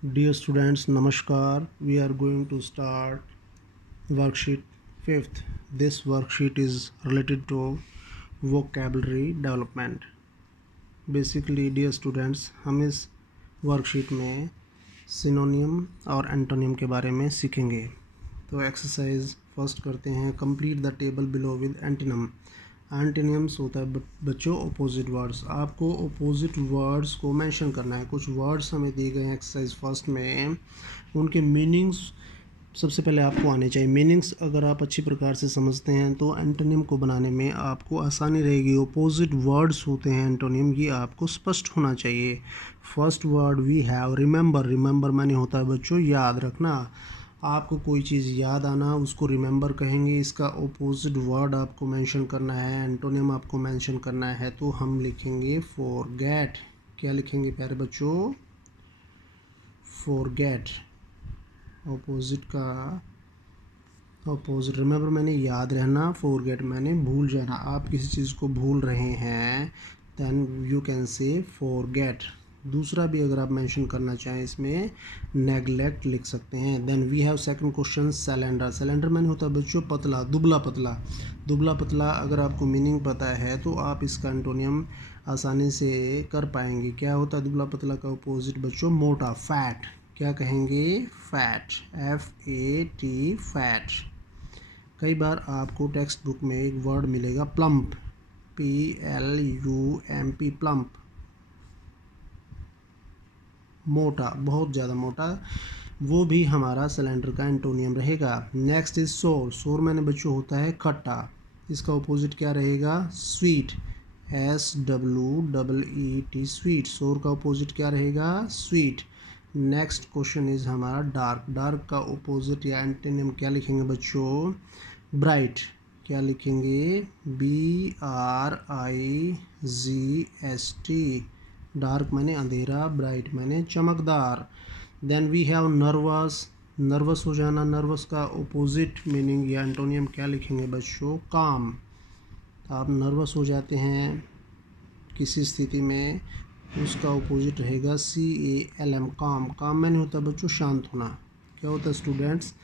Dear students, Namaskar. We are going to start worksheet 5th. This worksheet is related to vocabulary development. Basically, dear students, हम इस worksheet में सिनोनियम और antonym के बारे में सीखेंगे। तो एक्सरसाइज फर्स्ट करते हैं। Complete the table below with antonym. Antonyms होता है बच्चों अपोजिट वर्ड्स। आपको अपोजिट वर्ड्स को मेंशन करना है। कुछ वर्ड्स हमें दिए गए हैं एक्सरसाइज फर्स्ट में, उनके मीनिंग्स सबसे पहले आपको आने चाहिए। मीनिंग्स अगर आप अच्छी प्रकार से समझते हैं तो एंटोनियम को बनाने में आपको आसानी रहेगी। अपोजिट वर्ड्स होते हैं एंटोनियम, ये आपको स्पष्ट होना चाहिए। First word we have remember. Remember माने होता है बच्चों याद रखना। आपको कोई चीज़ याद आना, उसको रिमेंबर कहेंगे। इसका अपोजिट वर्ड आपको मेंशन करना है, एंटोनियम आपको मेंशन करना है। तो हम लिखेंगे फॉरगेट। क्या लिखेंगे प्यारे बच्चों? फॉरगेट। अपोजिट का अपोजिट। रिमेंबर मैंने याद रहना, फॉरगेट मैंने भूल जाना। आप किसी चीज़ को भूल रहे हैं then you can say forget. दूसरा भी अगर आप मेंशन करना चाहें इसमें नेगलेक्ट लिख सकते हैं। Then we have second question cylinder. Cylinder मैंने होता है बच्चों पतला, दुबला पतला। दुबला पतला अगर आपको मीनिंग पता है तो आप इसका एंटोनियम आसानी से कर पाएंगे। क्या होता है दुबला पतला का अपोजिट बच्चों? मोटा, फैट। क्या कहेंगे? Fat, FAT, fat. कई बार आपको टेक्स्ट बुक में एक वर्ड मिलेगा प्लम्प, PLUMP, प्लम्प। मोटा, बहुत ज़्यादा मोटा, वो भी हमारा सिलेंडर का एंटोनियम रहेगा। नेक्स्ट इज सोर। सोर मैंने बच्चों होता है खट्टा। इसका अपोजिट क्या रहेगा? Sweet, SWEET, sweet. सोर का अपोजिट क्या रहेगा? स्वीट। नेक्स्ट क्वेश्चन इज हमारा डार्क। डार्क का अपोजिट या एंटोनियम क्या लिखेंगे बच्चों? ब्राइट। क्या लिखेंगे? BRIGST। डार्क माने अंधेरा, ब्राइट माने चमकदार। Then we have nervous. Nervous हो जाना। नर्वस का अपोजिट मीनिंग या एंटोनियम क्या लिखेंगे बच्चों? काम। आप नर्वस हो जाते हैं किसी स्थिति में, उसका अपोजिट रहेगा CALM, काम। काम मैंने होता है बच्चों शांत होना। क्या होता है स्टूडेंट्स?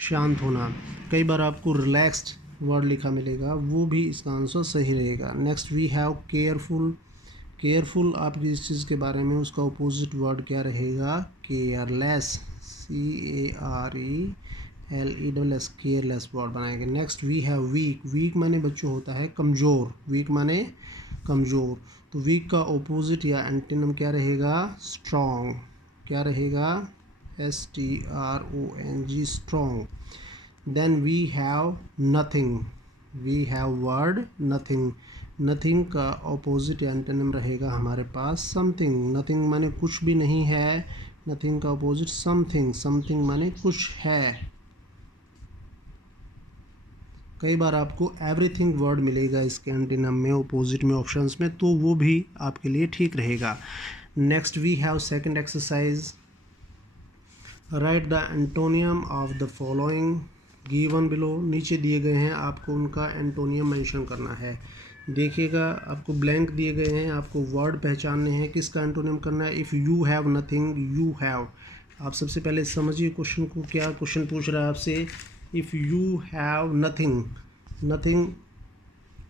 शांत होना। कई बार आपको रिलैक्स्ड वर्ड लिखा मिलेगा, वो भी इसका आंसर सही रहेगा। Next we have careful. Careful आप जिस चीज़ के बारे में, उसका अपोजिट वर्ड क्या रहेगा? केयरलेस, CARELESS, केयरलेस वर्ड बनाएंगे। Next we have weak. Weak माने बच्चों होता है कमज़ोर। वीक माने कमज़ोर। तो वीक का अपोजिट या एंटीनम क्या रहेगा? स्ट्रॉन्ग। क्या रहेगा? STRONG, strong. Then we have nothing. We have word nothing. Nothing का अपोजिट एंटोनिम रहेगा हमारे पास समथिंग। नथिंग माने कुछ भी नहीं है। नथिंग का अपोजिट समथिंग। समथिंग माने कुछ है। कई बार आपको एवरीथिंग वर्ड मिलेगा इसके एंटोनिम में, अपोजिट में, ऑप्शंस में, तो वो भी आपके लिए ठीक रहेगा। Next we have second exercise. Write the antonym of the following given below. नीचे दिए गए हैं, आपको उनका एंटोनियम मेंशन करना है। देखिएगा आपको ब्लैंक दिए गए हैं, आपको वर्ड पहचानने हैं किसका एंटोनियम करना है। If you have nothing, you have. आप सबसे पहले समझिए क्वेश्चन को। क्या क्वेश्चन पूछ रहा है आपसे? If you have nothing. Nothing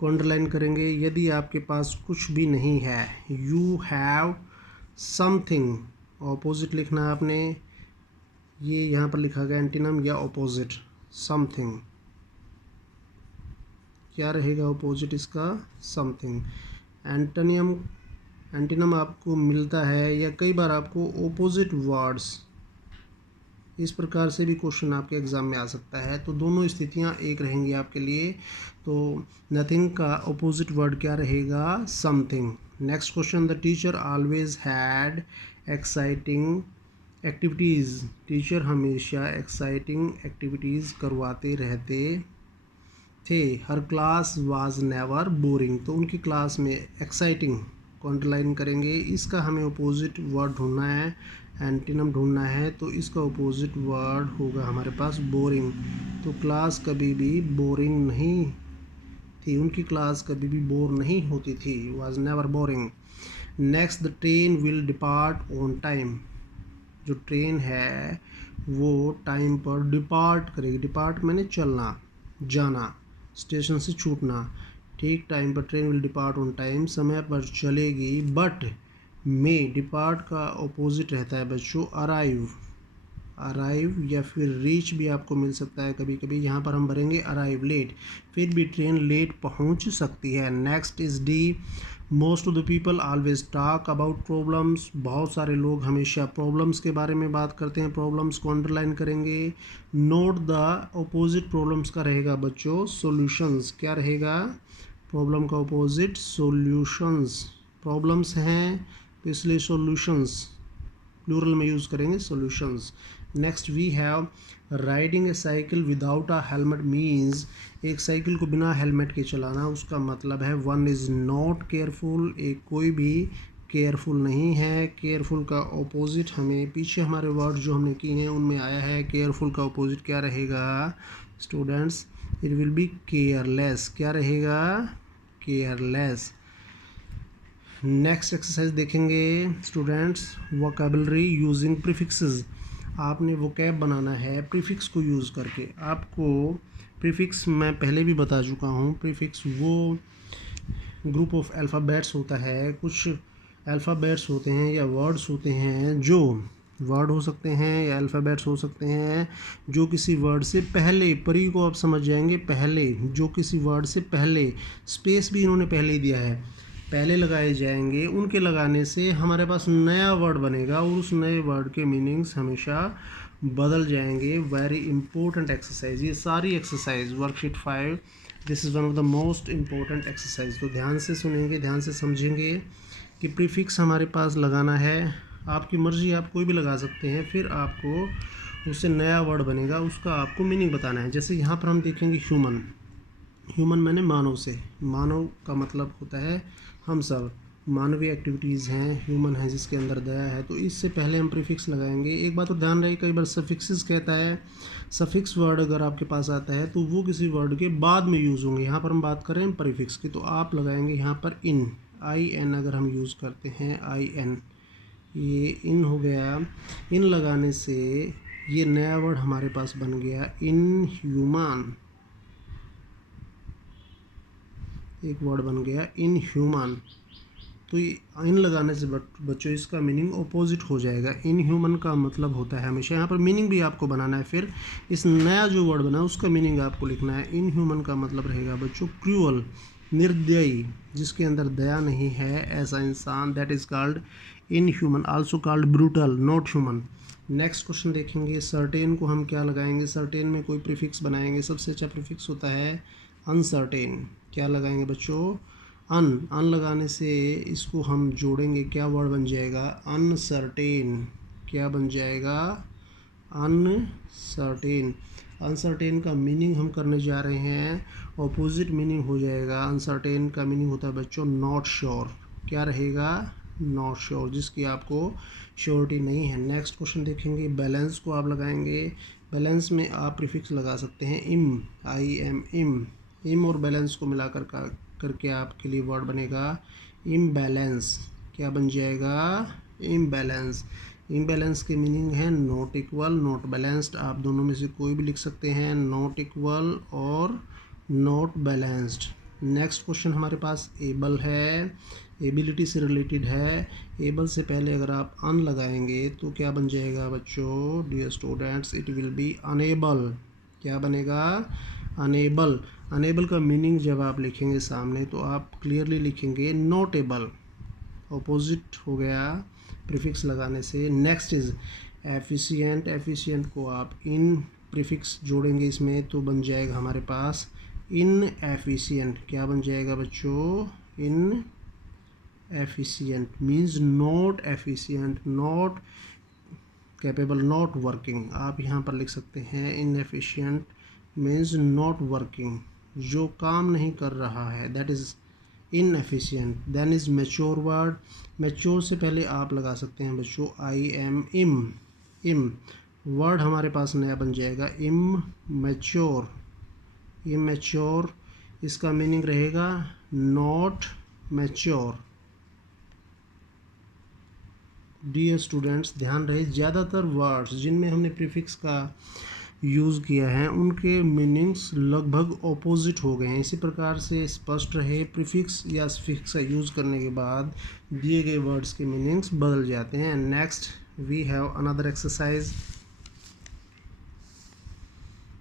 को अंडरलाइन करेंगे यदि आपके पास कुछ भी नहीं है। यू हैव समथिंग, ऑपोजिट लिखना है आपने। ये यहाँ पर लिखा गया एंटीनम या ऑपोजिट समथिंग। क्या रहेगा अपोजिट इसका? समथिंग। एंटोनियम, एंटीनम आपको मिलता है या कई बार आपको अपोजिट वर्ड्स, इस प्रकार से भी क्वेश्चन आपके एग्ज़ाम में आ सकता है। तो दोनों स्थितियाँ एक रहेंगी आपके लिए। तो नथिंग का अपोजिट वर्ड क्या रहेगा? Something. Next question, the teacher always had exciting activities. Teacher हमेशा एक्साइटिंग एक्टिविटीज़ करवाते रहते थे। हर क्लास वाज नेवर बोरिंग। तो उनकी क्लास में एक्साइटिंग को अंडरलाइन करेंगे। इसका हमें अपोजिट वर्ड ढूंढना है, एंटीनम ढूंढना है। तो इसका अपोजिट वर्ड होगा हमारे पास बोरिंग। तो क्लास कभी भी बोरिंग नहीं थी, उनकी क्लास कभी भी बोर नहीं होती थी, was never boring. Next, the train will depart on time. जो ट्रेन है वो टाइम पर डिपार्ट करेगी। डिपार्ट मैंने चलना, जाना, स्टेशन से छूटना। ठीक टाइम पर train will depart on time, समय पर चलेगी। बट मे डिपार्ट का ऑपोजिट रहता है बच्चों अराइव। अराइव या फिर रीच भी आपको मिल सकता है कभी कभी। यहाँ पर हम भरेंगे अराइव लेट, फिर भी ट्रेन लेट पहुँच सकती है। Next is D, most of the people always talk about problems. बहुत सारे लोग हमेशा प्रॉब्लम्स के बारे में बात करते हैं। प्रॉब्लम्स को अंडरलाइन करेंगे। नोट द अपोजिट प्रॉब्लम्स का रहेगा बच्चों सॉल्यूशंस। क्या रहेगा प्रॉब्लम का अपोजिट? सॉल्यूशंस। प्रॉब्लम्स हैं तो इसलिए सॉल्यूशंस प्लूरल में यूज़ करेंगे solutions. Next we have riding a cycle without a helmet means, एक साइकिल को बिना हेलमेट के चलाना, उसका मतलब है वन इज़ नॉट केयरफुल, एक कोई भी केयरफुल नहीं है। केयरफुल का ऑपोजिट हमें पीछे हमारे वर्ड जो हमने किए हैं उनमें आया है। केयरफुल का ऑपोजिट क्या रहेगा students? It will B careless. क्या रहेगा? केयरलेस। नेक्स्ट एक्सरसाइज देखेंगे स्टूडेंट्स, वोकैबुलरी यूजिंग प्रीफिक्सेस। आपने वोकैब बनाना है प्रीफिक्स को यूज़ करके। आपको प्रीफिक्स मैं पहले भी बता चुका हूँ। प्रीफिक्स वो ग्रुप ऑफ अल्फ़ाबेट्स होता है, कुछ अल्फ़ाबेट्स होते हैं या वर्ड्स होते हैं, जो वर्ड हो सकते हैं या अल्फ़ाबेट्स हो सकते हैं जो किसी वर्ड से पहले, परी को आप समझ जाएंगे, पहले जो किसी वर्ड से पहले, स्पेस भी इन्होंने पहले ही दिया है, पहले लगाए जाएंगे। उनके लगाने से हमारे पास नया वर्ड बनेगा और उस नए वर्ड के मीनिंग्स हमेशा बदल जाएंगे। वेरी इंपॉर्टेंट एक्सरसाइज, ये सारी exercise worksheet 5, this is one of the most important exercise. तो ध्यान से सुनेंगे, ध्यान से समझेंगे कि प्रीफिक्स हमारे पास लगाना है। आपकी मर्ज़ी, आप कोई भी लगा सकते हैं। फिर आपको उससे नया वर्ड बनेगा, उसका आपको मीनिंग बताना है। जैसे यहाँ पर हम देखेंगे ह्यूमन। ह्यूमन मैंने मानव से, मानव का मतलब होता है हम सब, मानवीय एक्टिविटीज़ हैं, ह्यूमन है जिसके अंदर दया है। तो इससे पहले हम प्रीफिक्स लगाएंगे। एक बात तो ध्यान रहे, कई बार सफिक्सेस कहता है। सफिक्स वर्ड अगर आपके पास आता है तो वो किसी वर्ड के बाद में यूज़ होंगे। यहाँ पर हम बात कर रहे हैं प्रीफिक्स की, तो आप लगाएंगे यहाँ पर इन, आई एन अगर हम यूज़ करते हैं, आई एन, ये इन हो गया। इन लगाने से ये नया वर्ड हमारे पास बन गया इन ह्यूमन, एक वर्ड बन गया इन ह्यूमन। तो इन लगाने से बच्चों इसका मीनिंग ऑपोजिट हो जाएगा। इन ह्यूमन का मतलब होता है हमेशा, यहाँ पर मीनिंग भी आपको बनाना है। फिर इस नया जो वर्ड बना उसका मीनिंग आपको लिखना है। इन ह्यूमन का मतलब रहेगा बच्चों क्रूअल, निर्दयी, जिसके अंदर दया नहीं है, ऐसा इंसान, that is called in human, also called brutal, not human. Next question देखेंगे, सर्टेन को हम क्या लगाएंगे? सर्टेन में कोई प्रीफिक्स बनाएंगे। सबसे अच्छा प्रीफिक्स होता है अनसर्टेन। क्या लगाएंगे बच्चों? अन लगाने से इसको हम जोड़ेंगे, क्या वर्ड बन जाएगा? अनसर्टेन। क्या बन जाएगा? अनसर्टेन। अनसर्टेन का मीनिंग हम करने जा रहे हैं, ऑपोजिट मीनिंग हो जाएगा। अनसर्टेन का मीनिंग होता है बच्चों नॉट श्योर। क्या रहेगा? नॉट श्योर, जिसकी आपको श्योरिटी नहीं है। नेक्स्ट क्वेश्चन देखेंगे, बैलेंस को आप लगाएंगे। बैलेंस में आप प्रीफिक्स लगा सकते हैं इम, आई एम, इम और बैलेंस को मिलाकर करके आपके लिए वर्ड बनेगा इम्बैलेंस। क्या बन जाएगा? इम्बैलेंस। इम्बैलेंस के मीनिंग है नॉट इक्वल, नॉट बैलेंस्ड। आप दोनों में से कोई भी लिख सकते हैं, नॉट इक्वल और नॉट बैलेंस्ड। नेक्स्ट क्वेश्चन हमारे पास एबल है, एबिलिटी से रिलेटेड है। एबल से पहले अगर आप अन लगाएंगे तो क्या बन जाएगा बच्चों? Dear students, it will be unable. क्या बनेगा? अनेबल। अनेबल का मीनिंग जब आप लिखेंगे सामने तो आप क्लियरली लिखेंगे नॉट एबल, ऑपोजिट हो गया प्रीफिक्स लगाने से। Next is efficient. एफिशिएंट को आप इन प्रीफिक्स जोड़ेंगे इसमें तो बन जाएगा हमारे पास इन एफिशिएंट। क्या बन जाएगा बच्चों? In efficient means not efficient, not capable, not working. आप यहाँ पर लिख सकते हैं in efficient means not working, जो काम नहीं कर रहा है, that is inefficient. Then is mature word. Mature से पहले आप लगा सकते हैं बच्चों आई एम, इम वर्ड हमारे पास नया बन जाएगा इम मैच्योर। इमैच्योर, इसका मीनिंग रहेगा नॉट मैच्योर। डियर स्टूडेंट्स, ध्यान रहे ज़्यादातर वर्ड्स जिनमें हमने प्रीफिक्स का यूज़ किया है उनके मीनिंग्स लगभग ऑपोजिट हो गए हैं। इसी प्रकार से स्पष्ट रहे, प्रीफिक्स या सफिक्स का यूज़ करने के बाद दिए गए वर्ड्स के मीनिंग्स बदल जाते हैं। Next we have another exercise.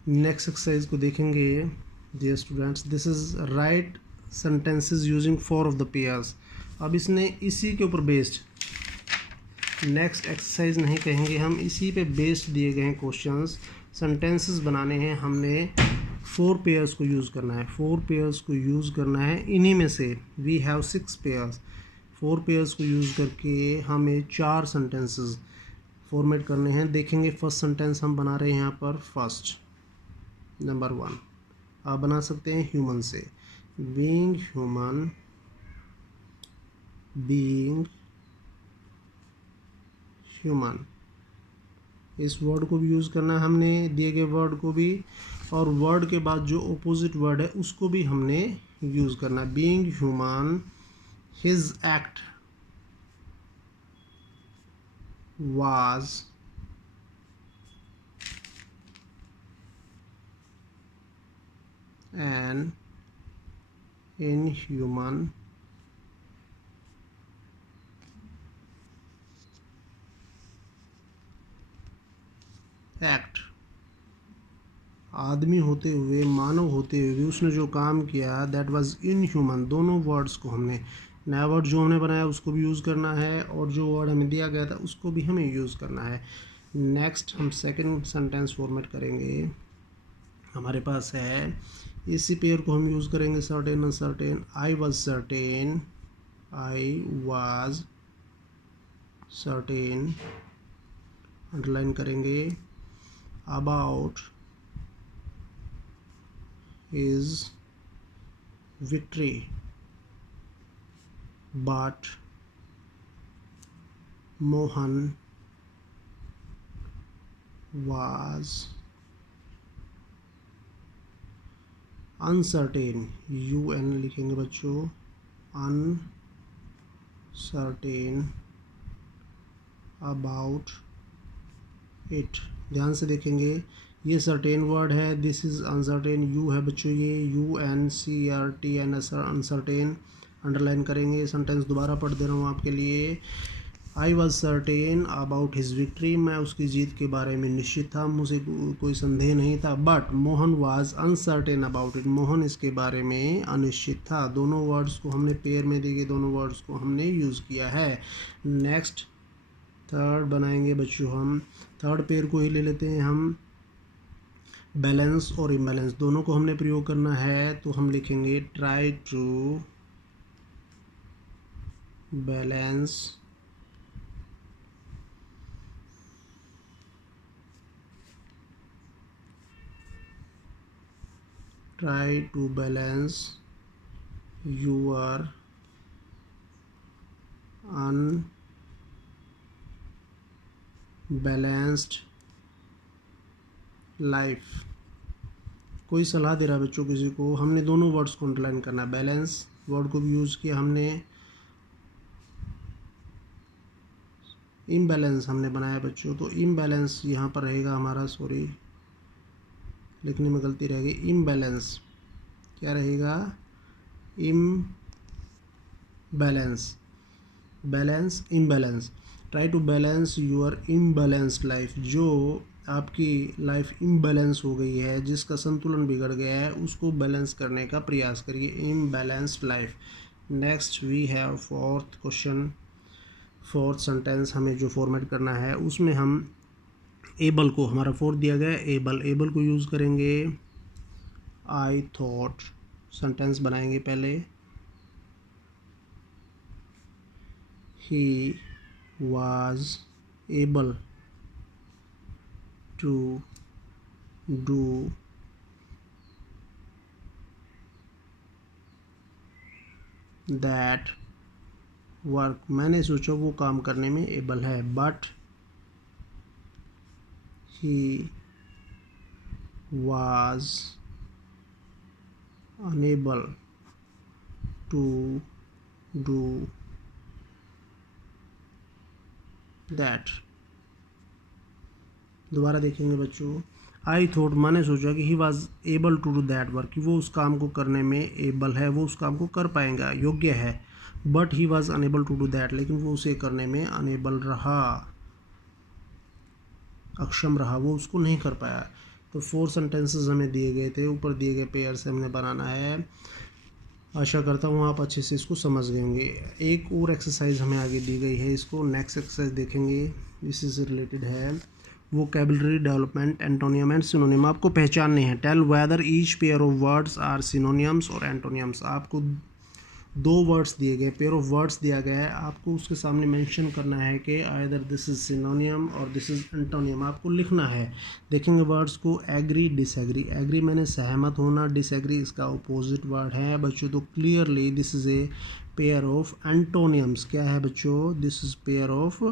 Next exercise को देखेंगे dear students. This is write sentences using 4 of the pairs. अब इसने इसी के ऊपर बेस्ड, नेक्स्ट एक्सरसाइज नहीं कहेंगे हम, इसी पे बेस्ड दिए गए हैं क्वेश्चंस। सेंटेंसेस बनाने हैं, हमने 4 पेयर्स को यूज़ करना है। 4 पेयर्स को यूज़ करना है, इन्हीं में से वी हैव 6 पेयर्स। 4 पेयर्स को यूज़ करके हमें 4 सेंटेंसेस फॉर्मेट करने हैं। देखेंगे फर्स्ट सेंटेंस हम बना रहे हैं यहाँ पर। फर्स्ट नंबर 1 आप बना सकते हैं ह्यूमन से। बीइंग ह्यूमन, बीइंग ह्यूमन, इस वर्ड को भी यूज़ करना है हमने, दिए गए वर्ड को भी, और वर्ड के बाद जो अपोजिट वर्ड है उसको भी हमने यूज़ करना है। Being human, his act was an inhuman act. आदमी होते हुए, मानव होते हुए भी उसने जो काम किया, दैट वाज इनह्यूमन। दोनों वर्ड्स को हमने, नया वर्ड जो हमने बनाया उसको भी यूज़ करना है, और जो वर्ड हमें दिया गया था उसको भी हमें यूज़ करना है। नेक्स्ट हम सेकंड सेंटेंस फॉर्मेट करेंगे। हमारे पास है, इसी पेयर को हम यूज़ करेंगे certain uncertain. I was certain, I was certain, underline करेंगे। About his victory, but Mohan was uncertain, UN लिखेंगे बच्चों, uncertain about it। ध्यान से देखेंगे, ये सर्टेन वर्ड है, दिस इज़ अनसर्टेन, यू है बच्चों, ये UNCERTAIN अनसर्टेन, अंडरलाइन करेंगे। सेंटेंस दोबारा पढ़ दे रहा हूँ आपके लिए। I was certain about his victory, मैं उसकी जीत के बारे में निश्चित था, मुझे कोई संदेह नहीं था। But Mohan was uncertain about it, Mohan इसके बारे में अनिश्चित था। दोनों वर्ड्स को हमने पेयर में दिए गए दोनों वर्ड्स को हमने यूज़ किया है। नेक्स्ट थर्ड बनाएंगे बच्चों हम, थर्ड पेयर को ही ले लेते हैं हम। बैलेंस और इम्बैलेंस दोनों को हमने प्रयोग करना है, तो हम लिखेंगे try to balance try to balance your unbalanced life. कोई सलाह दे रहा है बच्चों किसी को, हमने दोनों वर्ड्स को अंडरलाइन करना है। बैलेंस वर्ड को भी यूज़ किया हमने, इम्बैलेंस हमने बनाया बच्चों, तो इम्बैलेंस यहाँ पर रहेगा हमारा, सॉरी लिखने में गलती रहेगी, इम्बैलेंस क्या रहेगा, imbalance, balance imbalance. Try to balance your imbalanced life, जो आपकी लाइफ इम्बैलेंस हो गई है, जिसका संतुलन बिगड़ गया है, उसको बैलेंस करने का प्रयास करिए, imbalanced life. Next we have fourth question. Fourth sentence हमें जो फॉर्मेट करना है उसमें हम एबल को, हमारा फोर्थ दिया गया है एबल, एबल को यूज़ करेंगे। आई थॉट सेंटेंस बनाएंगे पहले, he was able to do that work, मैंने सोचा वो काम करने में एबल है, but he was unable to do that. दोबारा देखेंगे बच्चों। आई थॉट, मैंने सोचा कि he was able to do that work, कि वो उस काम को करने में एबल है, वो उस काम को कर पाएगा, योग्य है। But he was unable to do that, लेकिन वो उसे करने में अनेबल रहा, अक्षम रहा, वो उसको नहीं कर पाया। तो 4 सेंटेंसेस हमें दिए गए थे, ऊपर दिए गए पेयर से हमने बनाना है। आशा करता हूँ आप अच्छे से इसको समझ गए होंगे। एक और एक्सरसाइज हमें आगे दी गई है, इसको नेक्स्ट एक्सरसाइज देखेंगे, इसी से रिलेटेड है। Vocabulary development, antonym and synonym आपको पहचानने हैं। Tell whether each pair of words are synonyms और एंटोनियम्स। आपको 2 वर्ड्स दिए गए, पेयर ऑफ वर्ड्स दिया गया है, आपको उसके सामने मेंशन करना है कि आइदर दिस इज सिनोनियम और दिस इज एंटोनियम, आपको लिखना है। देखेंगे वर्ड्स को, एग्री, डिसएग्री। एग्री मैंने सहमत होना, डिसएग्री इसका अपोजिट वर्ड है बच्चों। तो clearly this is a pair of एंटोनियम्स। क्या है बच्चों? This is pair of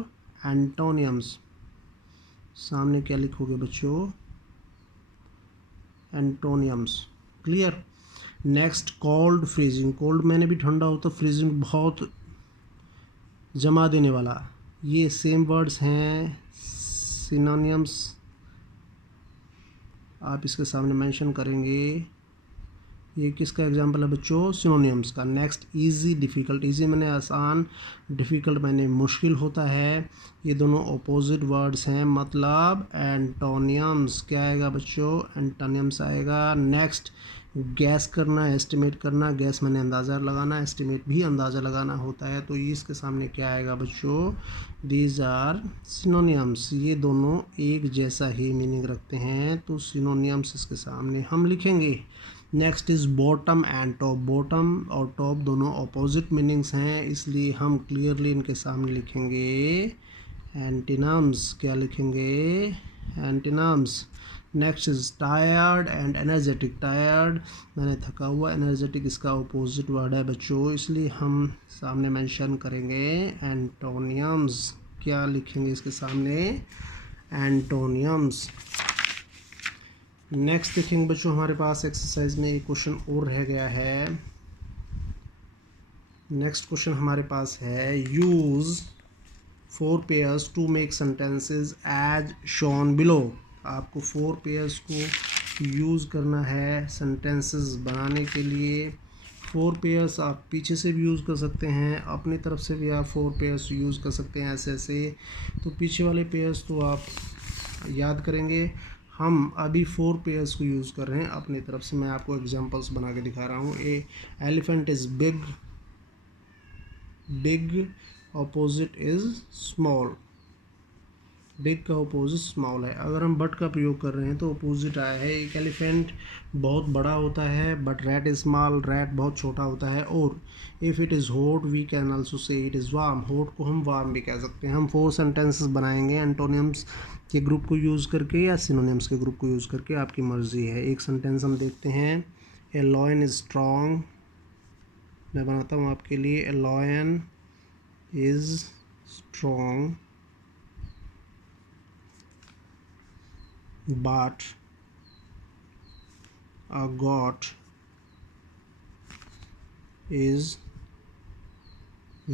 एंटोनियम्स। सामने क्या लिखोगे बच्चों? एंटोनियम्स। Clear. Next, cold, freezing. Cold मैंने भी ठंडा होता, फ्रीजिंग बहुत जमा देने वाला। ये सेम वर्ड्स हैं, सिनोनियम्स। आप इसके सामने मेंशन करेंगे। ये किसका एग्जांपल है बच्चों? सिनोनियम्स का। Next, easy, difficult. इजी मैंने आसान, डिफ़िकल्ट मैंने मुश्किल होता है। ये दोनों अपोजिट वर्ड्स हैं, मतलब एंटोनियम्स। क्या आएगा बच्चों? एंटोनियम्स आएगा। नेक्स्ट, गैस करना, एस्टिमेट करना। गैस मैंने अंदाज़ा लगाना, एस्टिमेट भी अंदाज़ा लगाना होता है। तो ये इसके सामने क्या आएगा बच्चों? These are synonyms. ये दोनों एक जैसा ही मीनिंग रखते हैं, तो सिनोनियम्स इसके सामने हम लिखेंगे। Next is bottom and top. Bottom और टॉप दोनों अपोजिट मीनिंग्स हैं, इसलिए हम क्लियरली इनके सामने लिखेंगे एंटीनम्स। क्या लिखेंगे? Antonyms. Next is tired and energetic. Tired मैंने थका हुआ, एनर्जेटिक इसका अपोजिट वर्ड है बच्चों, इसलिए हम सामने मेंशन करेंगे एंटोनियम्स। क्या लिखेंगे इसके सामने? एंटोनियम्स। नेक्स्ट देखेंगे बच्चों, हमारे पास एक्सरसाइज में एक क्वेश्चन और रह गया है। नेक्स्ट क्वेश्चन हमारे पास है, use 4 pairs to make sentences as shown below. आपको 4 पेयर्स को यूज़ करना है सेंटेंसेस बनाने के लिए। 4 पेयर्स आप पीछे से भी यूज़ कर सकते हैं, अपनी तरफ से भी आप 4 पेयर्स यूज़ कर सकते हैं ऐसे ऐसे। तो पीछे वाले पेयर्स तो आप याद करेंगे, हम अभी 4 पेयर्स को यूज़ कर रहे हैं अपनी तरफ से। मैं आपको एग्जांपल्स बना के दिखा रहा हूँ। A elephant is big, big opposite is small, big का अपोजिट स्मॉल है। अगर हम बट का प्रयोग कर रहे हैं तो अपोजिट आया है। एक एलिफेंट बहुत बड़ा होता है, but rat is small, rat बहुत छोटा होता है। और if it is hot we can also say it is warm. Hot को हम वार्म भी कह सकते हैं। हम 4 सेंटेंसेस बनाएंगे एंटोनियम्स के ग्रुप को यूज़ करके या सिनोनियम्स के ग्रुप को यूज़ करके, आपकी मर्ज़ी है। एक सेंटेंस हम देखते हैं, ए लॉयन इज़ स्ट्रॉन्ग। मैं बनाता हूँ आपके लिए, a lion is strong but a goat is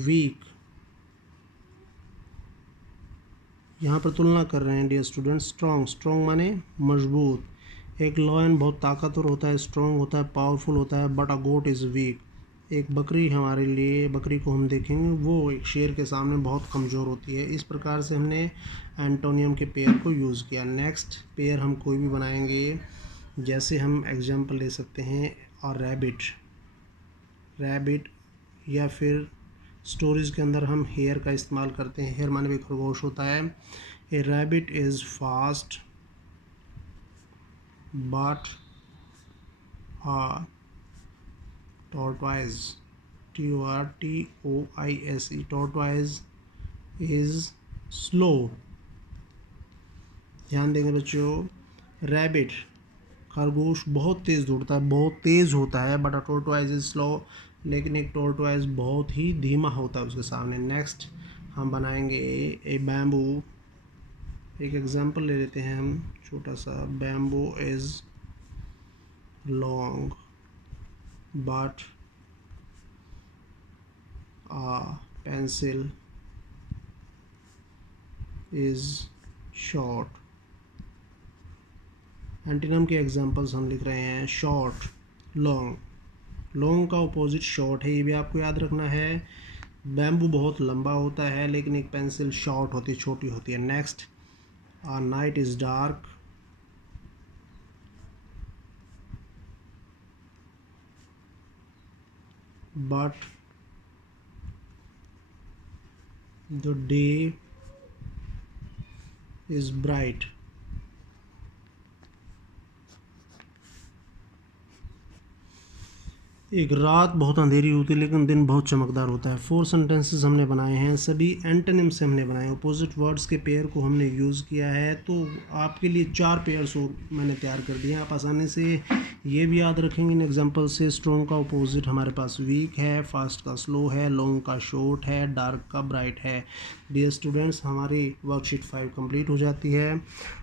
weak। यहाँ पर तुलना कर रहे हैं डियर स्टूडेंट्स। स्ट्रॉन्ग, स्ट्रॉन्ग माने मजबूत। एक लॉयन बहुत ताकतवर होता है, स्ट्रॉन्ग होता है, पावरफुल होता है, but a goat is weak. एक बकरी हमारे लिए, बकरी को हम देखेंगे, वो एक शेर के सामने बहुत कमज़ोर होती है। इस प्रकार से हमने एंटोनियम के पेयर को यूज़ किया। नेक्स्ट पेयर हम कोई भी बनाएंगे, जैसे हम एग्जांपल ले सकते हैं और रैबिट, रैबिट, या फिर स्टोरीज़ के अंदर हम हेयर का इस्तेमाल करते हैं। हेयर माने भी खरगोश होता है। A rabbit is fast but a tortoise, tortoise, tortoise is slow। ध्यान देंगे बच्चों, रैबिट खरगोश बहुत तेज़ दौड़ता है, बहुत तेज़ होता है, but a tortoise is slow, लेकिन एक टोर्टोइज बहुत ही धीमा होता है उसके सामने। नेक्स्ट हम बनाएंगे ए बैम्बू। एक एग्जांपल ले लेते हैं हम छोटा सा, bamboo is long but a pencil is short. Antonym के एग्जांपल्स हम लिख रहे हैं, शॉर्ट, लॉन्ग। लॉन्ग का अपोजिट शॉर्ट है, ये भी आपको याद रखना है। बैम्बू बहुत लंबा होता है लेकिन एक पेंसिल शॉर्ट होती है, छोटी होती है। Next, night is dark, but the day is bright। एक रात बहुत अंधेरी होती है लेकिन दिन बहुत चमकदार होता है। 4 सेंटेंसेस हमने बनाए हैं, सभी एंटोनिम से हमने बनाए हैं, अपोजिट वर्ड्स के पेयर को हमने यूज़ किया है। तो आपके लिए 4 पेयर्स मैंने तैयार कर दिए हैं, आप आसानी से ये भी याद रखेंगे इन एग्जांपल से। स्ट्रॉन्ग का अपोजिट हमारे पास वीक है, फास्ट का स्लो है, लॉन्ग का शॉर्ट है, डार्क का ब्राइट है। डियर स्टूडेंट्स, हमारी वर्कशीट 5 कंप्लीट हो जाती है।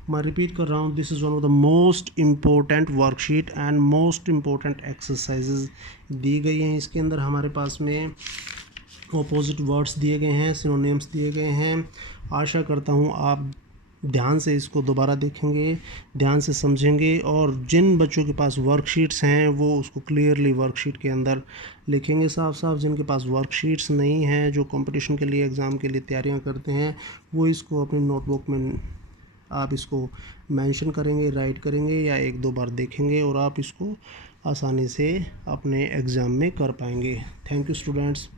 मैं रिपीट कर रहा हूँ, this is one of the most important worksheet and most important exercises दी गई हैं। इसके अंदर हमारे पास में ऑपोजिट वर्ड्स दिए गए हैं, सिनोनिम्स दिए गए हैं। आशा करता हूँ आप ध्यान से इसको दोबारा देखेंगे, ध्यान से समझेंगे, और जिन बच्चों के पास वर्कशीट्स हैं वो उसको क्लियरली वर्कशीट के अंदर लिखेंगे साफ साफ। जिनके पास वर्कशीट्स नहीं हैं, जो कंपटीशन के लिए, एग्ज़ाम के लिए तैयारियां करते हैं, वो इसको अपनी नोटबुक में आप इसको मेंशन करेंगे, राइट करेंगे या 1-2 बार देखेंगे और आप इसको आसानी से अपने एग्ज़ाम में कर पाएंगे। Thank you students.